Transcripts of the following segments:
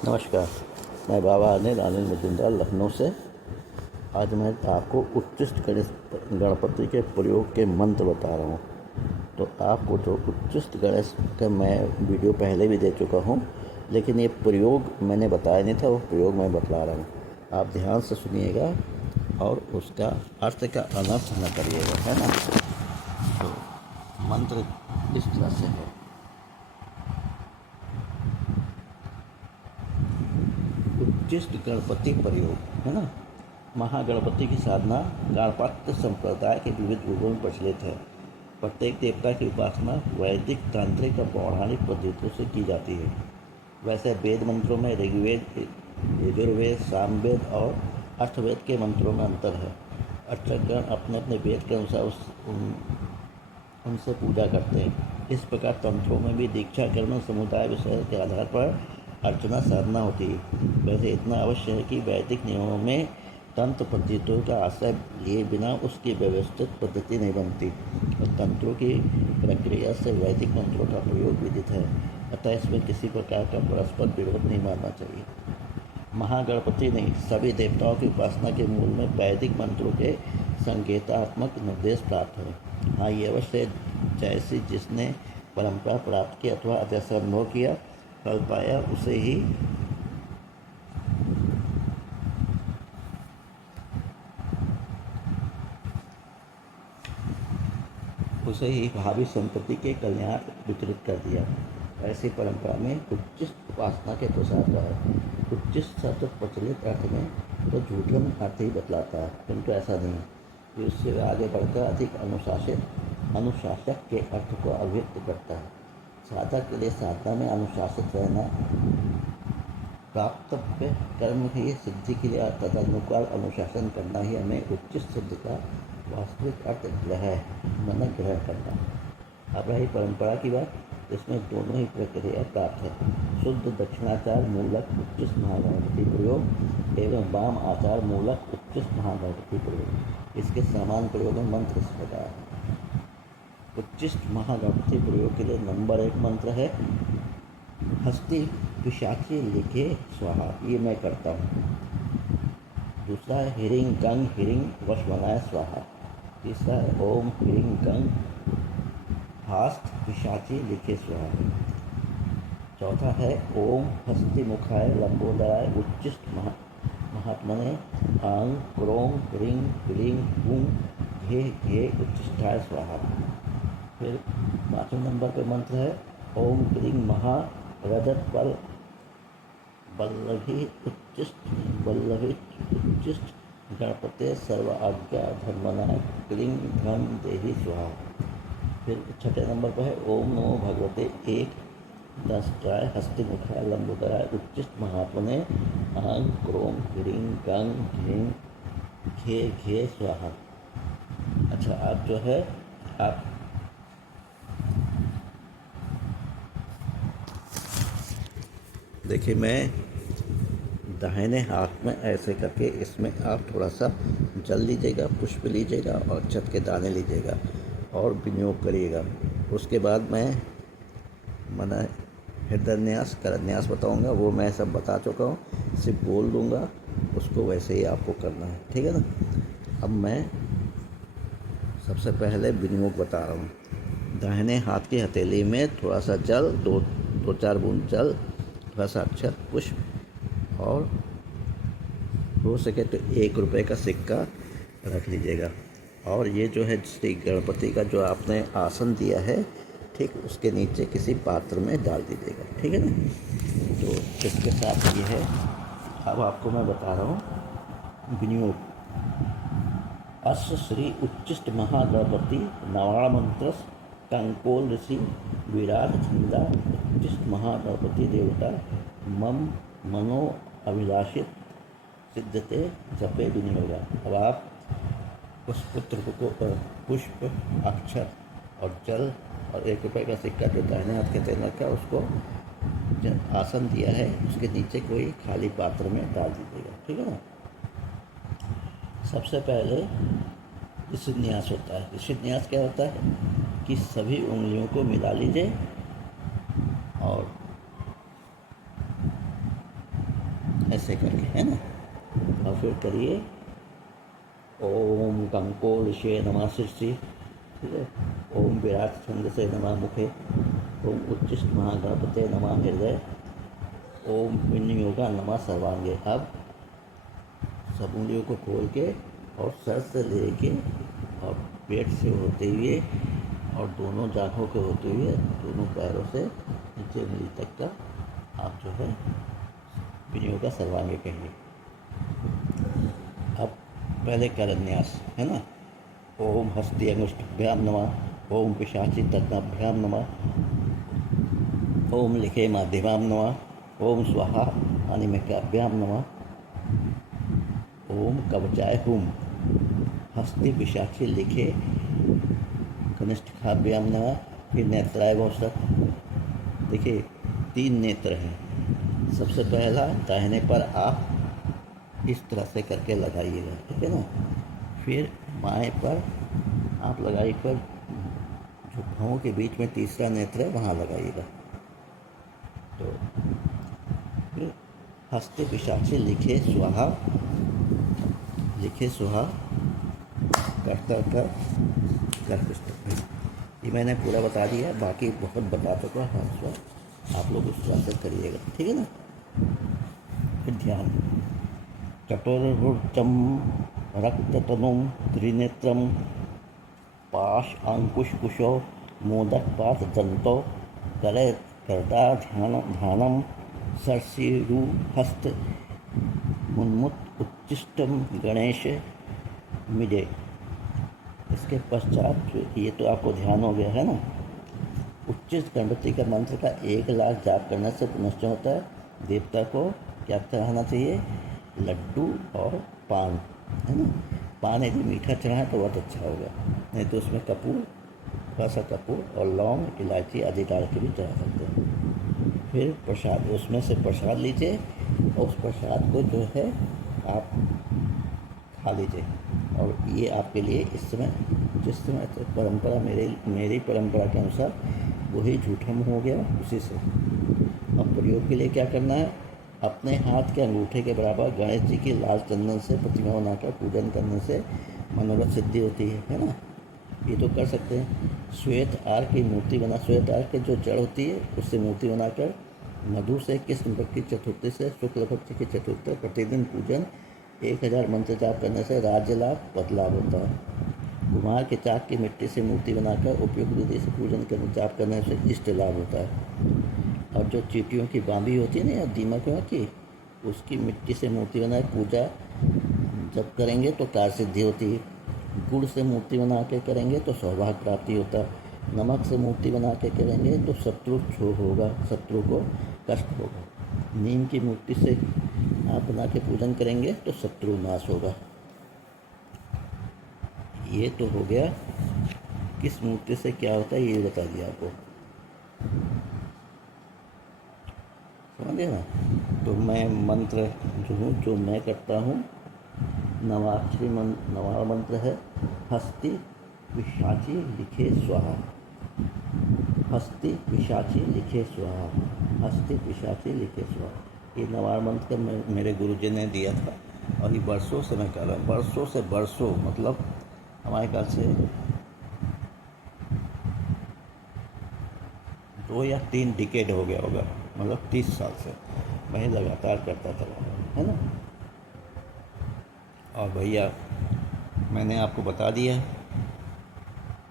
नमस्कार, मैं बाबा अनिल मजुमदार लखनऊ से। आज मैं आपको उच्चिष्ट गणपति के प्रयोग के मंत्र बता रहा हूँ। तो आपको जो उच्चिष्ट गणेश का मैं वीडियो पहले भी दे चुका हूँ, लेकिन ये प्रयोग मैंने बताया नहीं था, वो प्रयोग मैं बतला रहा हूँ। आप ध्यान से सुनिएगा और उसका अर्थ का अनर्थ न करिएगा, है ना। तो मंत्र इस तरह से है। उच्चिष्ट गणपति प्रयोग, है ना। महागणपति की साधना गणपत्य संप्रदाय के विविध रूपों में प्रचलित है। प्रत्येक देवता की उपासना वैदिक, तांत्रिक और पौराणिक पद्धतियों से की जाती है। वैसे वेद मंत्रों में ऋग्वेद, यजुर्वेद, सामवेद और अष्टवेद के मंत्रों में अंतर है। अर्चकगण अपने अपने वेद के अनुसार उनसे पूजा करते हैं। इस प्रकार तंत्रों में भी दीक्षा, कर्म, समुदाय विषय के आधार पर अर्चना साधना होती है। वैसे इतना अवश्य है कि वैदिक नियमों में तंत्र पद्धतियों का आश्रय लिए बिना उसकी व्यवस्थित पद्धति नहीं बनती और तंत्रों की प्रक्रिया से वैदिक मंत्रों का प्रयोग विदित है। अतः इसमें किसी प्रकार का परस्पर विरोध नहीं मानना चाहिए। महागणपति नहीं, सभी देवताओं की उपासना के मूल में वैदिक मंत्रों के संकेतात्मक निर्देश प्राप्त है। हाँ, ये अवश्य जैसी जिसने परंपरा प्राप्त की अथवा जैसा अनुभव किया, फल पाया, उसे ही भावी संतति के कल्याण वितरित कर दिया। ऐसी परंपरा में उच्चिष्ट उपासना के प्रसार का है। उच्चिष्ट शब्द प्रचलित अर्थ में तो झूठन अर्थ ही बतलाता है, किंतु ऐसा नहीं है। ये उससे आगे बढ़कर अधिक अनुशासक के अर्थ को अभिव्यक्त करता है। साधक के लिए साधना में अनुशासित रहना, प्राप्तव्य कर्म की सिद्धि के लिए तदनुसार अनुशासन करना ही हमें उच्चिष्ट शब्द का वास्तविक अर्थ ग्रहण करना। अब रही परंपरा की बात, इसमें दोनों ही प्रक्रिया प्राप्त है। शुद्ध दक्षिणाचार मूलक उच्चिष्ट महागणपति प्रयोग एवं वाम आचार मूलक उच्चिष्ट महागणपति प्रयोग। इसके समान प्रयोग में मंत्र इस प्रकार है। उच्चिष्ट महागणपति प्रयोग के लिए नंबर 1 मंत्र है हस्ती पिशाची लिखे स्वाहा, ये मैं करता हूँ। दूसरा है हिरिंग गंग हिरिंग वशमनाय स्वाहा। तीसरा है ओम हिरिंग गंग हास्त पिशाची लिखे स्वाहा। चौथा है ओम हस्ति मुखाय लंबोदराय उच्चिष्ट महात्मने आंग क्रोम ह्रीं ह्रीं हूं घे घे उच्चिष्टाय स्वाहा। फिर 5वें नंबर पे मंत्र है ओम क्रीं महा रजत बल वल्लभी उच्चिष्ट गणपते सर्व आज्ञा धर्मनाय क्लीं धम देहि स्वाहा। फिर 6ठे नंबर पर है ओम नमो भगवते एक दष्टाय हस्तिमुखाय लंबोदराय उच्चिष्ट महात्मने आंग क्रोम ह्रीं गंग घीं घे घे स्वाहा। अच्छा, आप जो है आप देखिए, मैं दाहिने हाथ में ऐसे करके इसमें आप थोड़ा सा जल लीजिएगा, पुष्प लीजिएगा और अक्षत के दाने लीजिएगा और विनियोग करिएगा। उसके बाद मैं हृदयन्यास करन्यास बताऊंगा, वो मैं सब बता चुका हूँ, सिर्फ बोल दूंगा, उसको वैसे ही आपको करना है, ठीक है ना। अब मैं सबसे पहले विनियोग बता रहा हूँ। दाहिने हाथ की हथेली में थोड़ा सा जल, दो चार बूंद जल, थोड़ा सा अक्षत, पुष्प और हो सके तो 1 रुपये का सिक्का रख लीजिएगा। और ये जो है श्री गणपति का जो आपने आसन दिया है, ठीक उसके नीचे किसी पात्र में डाल दीजिएगा, ठीक है ना। तो इसके साथ ये है, अब आपको मैं बता रहा हूँ विनियोग। अश्व श्री उच्चिष्ट महागणपति नवाण मंत्र कंकोल ऋषि विराट छंदा उच्चिष्ट महागणपति देवता मम मनो अभिलाषित सिद्धते जपे विनियोगा। अब आप उस पुत्र को पुष्प, अक्षर और जल और 1 रुपये का सिक्का जो दाहिने हाथ के तेल रखा उसको आसन दिया है, उसके नीचे कोई खाली पात्र में डाल दीजिएगा, ठीक है ना। सबसे पहले ऋषिन्यास होता है। ऋषिन्यास क्या होता है कि सभी उंगलियों को मिला लीजिए और ऐसे करके, है ना। और फिर करिए ओम कंकोलिशे नमः शीर्षि, ठीक है। ओम विराट छंद से नमः मुखे, ओम उच्चिष्ट महागणपते नमः हृदय, ओम विनियोगा नमः सर्वांगे। अब सब उंगलियों को खोल के और सर से लेके और पेट से होते हुए और दोनों जांघों के होते हुए दोनों पैरों से नीचे उंगली तक का आप जो है विनियोगा सर्वांगे कहिए। अब पहले करन्यास, है ना। ओम हस्ति अंगुष्ठभ्याम नमः, ओम पिशाची तद्भ्याम नमः, ओम लिखे माध्यमाम नमः, ओम स्वाहा अनिमिकाभ्याम नमः, ओम कवचाय हुम, हस्ति पिशाची लिखे कनिष्ठिकाभ्याम नमः। फिर नेत्राय वौसत, देखिए 3 नेत्र हैं। सबसे पहला दाहिने पर आप इस तरह से करके लगाइएगा, ठीक है ना। फिर बाएं पर आप लगाइए, पर जो भौं के बीच में तीसरा नेत्र है वहाँ लगाइएगा। तो फिर हस्ते पिशाची लिखे स्वाहा करता कर ये मैंने पूरा बता दिया, बाकी बहुत बता चुका है। आप लोग उस तरह से करिएगा, ठीक है ना। फिर ध्यान, कठोरवृत्तम रक्ततनुम त्रिनेत्रम पाश अंकुशकुशो मोदक पात दंतो करे करदा ध्यानम सरसीरु हस्त मुन्मुत उच्चिष्टम गणेश मिडे। इसके पश्चात ये तो आपको ध्यान हो गया है ना। उच्चिष्ट गणपति का मंत्र का 1 लाख जाप करने से पुनश्च होता है। देवता को क्या चढ़ाना चाहिए? लड्डू और पान, है ना। पान यदि मीठा चढ़ाए तो बहुत अच्छा होगा, नहीं तो उसमें कपूर, थोड़ा सा कपूर और लौंग इलायची आदि डाल के भी चढ़ा सकते हैं। फिर प्रसाद, उसमें से प्रसाद लीजिए और उस प्रसाद को जो है आप खा लीजिए। और ये आपके लिए इस समय, जिस समय परंपरा मेरी परंपरा के अनुसार वही झूठा मुँह हो गया उसी से। अब प्रयोग के लिए क्या करना है? अपने हाथ के अंगूठे के बराबर गणेश जी की लाल चंदन से प्रतिमा बनाकर पूजन करने से मनोरथ सिद्धि होती है ना। ये तो कर सकते हैं। श्वेत आर की मूर्ति बना, श्वेत आर की जो जड़ होती है उससे मूर्ति बनाकर मधु से कृष्ण पक्ष की चतुर्थी से शुक्ल पक्ष की चतुर्थी प्रतिदिन पूजन 1000 मंत्र जाप करने से राज्य लाभ पद लाभ होता है। कुम्हार के चाक की मिट्टी से मूर्ति बनाकर उपयुक्त विधि से पूजन करने जाप करने से इष्ट लाभ होता है। और जो चींटियों की बांबी होती है ना, या दीमकों की, उसकी मिट्टी से मूर्ति बनाए पूजा जब करेंगे तो कार्य सिद्धि होती है। गुड़ से मूर्ति बना के करेंगे तो सौभाग्य प्राप्ति होता है। नमक से मूर्ति बना के करेंगे तो शत्रु क्षोभ होगा, शत्रु को कष्ट होगा। नीम की मूर्ति से आप बना के पूजन करेंगे तो शत्रु नाश होगा। ये तो हो गया किस मूर्ति से क्या होता है, ये बता दिया आपको, समझे ना। तो मैं मंत्र जो मैं करता हूँ, नवाक्षरी नवा मंत्र है, हस्ति पिशाची लिखे स्वाहा, हस्ति पिशाची लिखे स्वाहा, हस्ति पिशाची लिखे स्वाहा। ये नवार मंत्र मेरे गुरुजी ने दिया था और ये वर्षों से मैं कर रहा हूँ, वर्षों से वर्षों, मतलब हमारे ख्याल से 2 या 3 डिकेड हो गया होगा, मतलब 30 साल से मैं लगातार करता था, है ना। और भैया मैंने आपको बता दिया,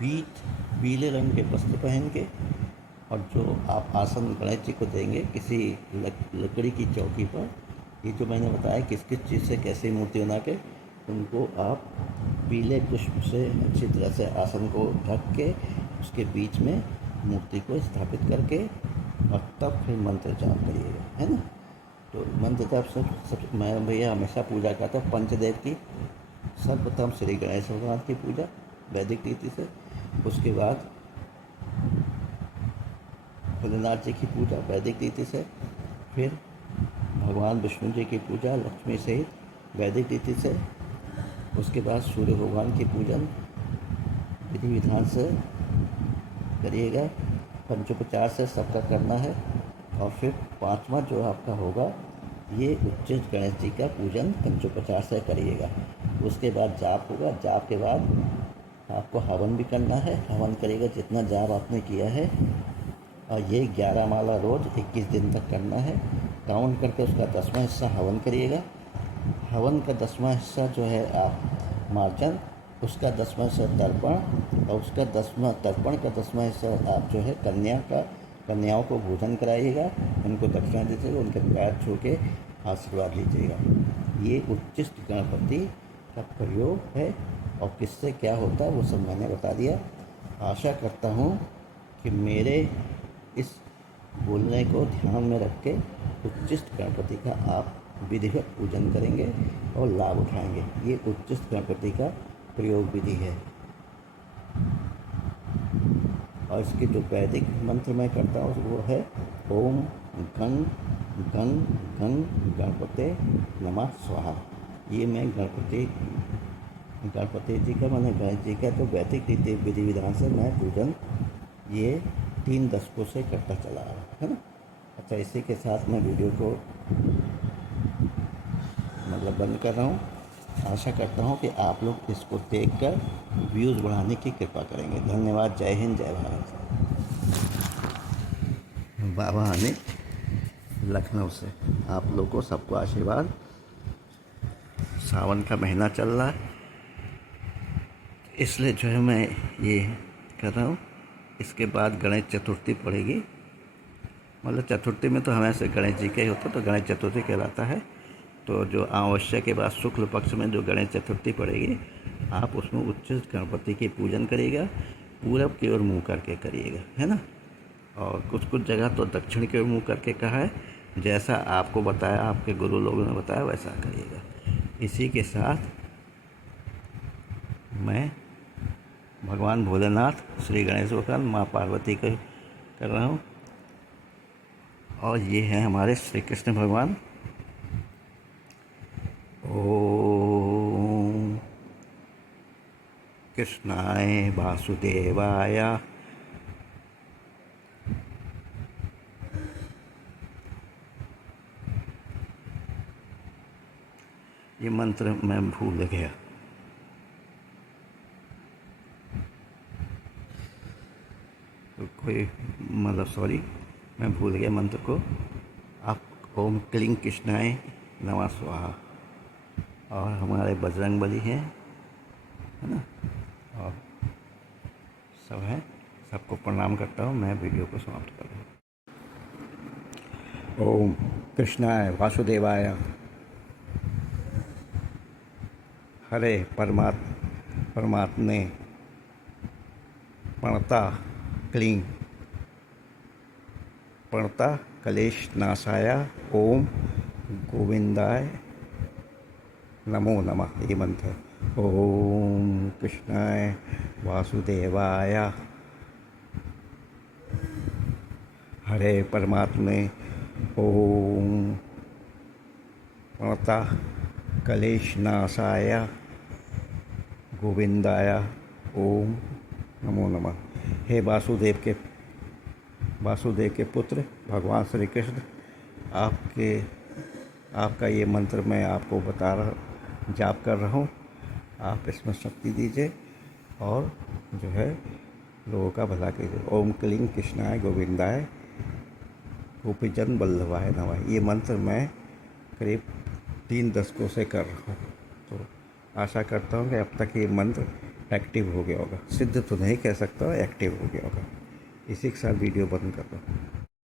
पीले रंग के वस्त्र पहन के, और जो आप आसन गणेश जी को देंगे किसी लकड़ी की चौकी पर, ये जो मैंने बताया किस किस चीज़ से कैसे मूर्ति बना के, उनको आप पीले पुष्प से अच्छी तरह से आसन को ढक के उसके बीच में मूर्ति को स्थापित करके और तब फिर मंत्र जाप करिएगा, है ना। तो मंत्र जाप सब मैं भैया हमेशा पूजा करता हूँ पंचदेव की। सर्वप्रथम श्री गणेश भगवान की पूजा वैदिक रीति से, उसके बाद भोलेनाथ जी की पूजा वैदिक रीति से, फिर भगवान विष्णु जी की पूजा लक्ष्मी सहित वैदिक रीति से, उसके बाद सूर्य भगवान की पूजन विधि विधान से करिएगा, पंचोपचार से सबका करना है। और फिर 5वां जो आपका होगा ये उच्चिष्ट गणेश जी का पूजन पंचोपचार से करिएगा। उसके बाद जाप होगा। जाप के बाद आपको हवन भी करना है। हवन करिएगा जितना जाप आपने किया है, और ये 11 माला रोज़ 21 दिन तक करना है। काउंट करके उसका 10वां हिस्सा हवन करिएगा। हवन का 10वां हिस्सा जो है आप मार्जन, उसका 10वां हिस्सा तर्पण, और उसका 10वां तर्पण का 10वां हिस्सा आप जो है कन्याओं को भोजन कराइएगा, उनको दक्षिणा दीजिएगा, उनके पैर छू के आशीर्वाद लीजिएगा। ये उच्चिष्ट गणपति का प्रयोग है, और किससे क्या होता है वो सब मैंने बता दिया। आशा करता हूँ कि मेरे इस बोलने को ध्यान में रख के उच्चिष्ट गणपति का आप विधिवत पूजन करेंगे और लाभ उठाएंगे। ये उच्चिष्ट गणपति का प्रयोग विधि है। और इसके जो वैदिक मंत्र मैं करता हूँ वो है ओम गण गण गण गणपते नमः स्वाहा। ये मैं गणपति जी का, मैंने गणेश जी का तो वैदिक रीति विधि विधान से मैं पूजन ये 3 दशकों से करता चला आ रहा है ना। अच्छा, इसी के साथ मैं वीडियो को बंद कर रहा हूँ। आशा करता हूँ कि आप लोग इसको देखकर व्यूज़ बढ़ाने की कृपा करेंगे। धन्यवाद। जय हिंद, जय भारत। बाबा आने लखनऊ से आप लोगों को सबको आशीर्वाद। सावन का महीना चल रहा है, इसलिए जो है मैं ये कर रहा हूँ। इसके बाद गणेश चतुर्थी पड़ेगी, मतलब चतुर्थी में तो हमेशा गणेश जी का ही होता, तो गणेश चतुर्थी कहलाता है। तो जो अमावस्या के बाद शुक्ल पक्ष में जो गणेश चतुर्थी पड़ेगी, आप उसमें उच्चिष्ट गणपति की पूजन करिएगा। पूरब की ओर मुँह करके करिएगा, है ना। और कुछ जगह तो दक्षिण की ओर मुँह करके कहा है। जैसा आपको बताया, आपके गुरु लोगों ने बताया, वैसा करिएगा। इसी के साथ मैं भगवान भोलेनाथ, श्री गणेश गोपाल, माँ पार्वती को कर रहा हूँ। और ये हैं हमारे श्री कृष्ण भगवान। ओम कृष्णाय वासुदेवाय। ये मंत्र मैं भूल गया। कोई सॉरी, मैं भूल गया मंत्र को। आप ओम क्लीं कृष्णाय नमः स्वाहा। और हमारे बजरंग बली हैं, है ना, और सब है। सबको प्रणाम करता हूँ। मैं वीडियो को समाप्त कर रहा हूँ। ओम कृष्णाय वासुदेवाय। हरे परमात्मे प्रणता क्लीं प्रणता कलेश नाशाय ओम गोविंदाय नमो नमः। ये मंत्र ओम कृष्णाय वासुदेवाय। हरे परमात्मे ओम प्रणता कलेश नाशाय गोविंदाय ओम नमो नमः। हे वासुदेव के पुत्र भगवान श्री कृष्ण, आपका ये मंत्र मैं आपको जाप कर रहा हूँ। आप इसमें शक्ति दीजिए और जो है लोगों का भला कीजिए। ओम क्लीं कृष्णाय गोविंदाय गोपीजन वल्लभाय नमः। ये मंत्र मैं करीब 3 दशकों से कर रहा हूँ। तो आशा करता हूँ कि अब तक ये मंत्र एक्टिव हो गया होगा। सिद्ध तो नहीं कह सकता, एक्टिव हो गया होगा। इसी के साथ वीडियो बंद कर दो।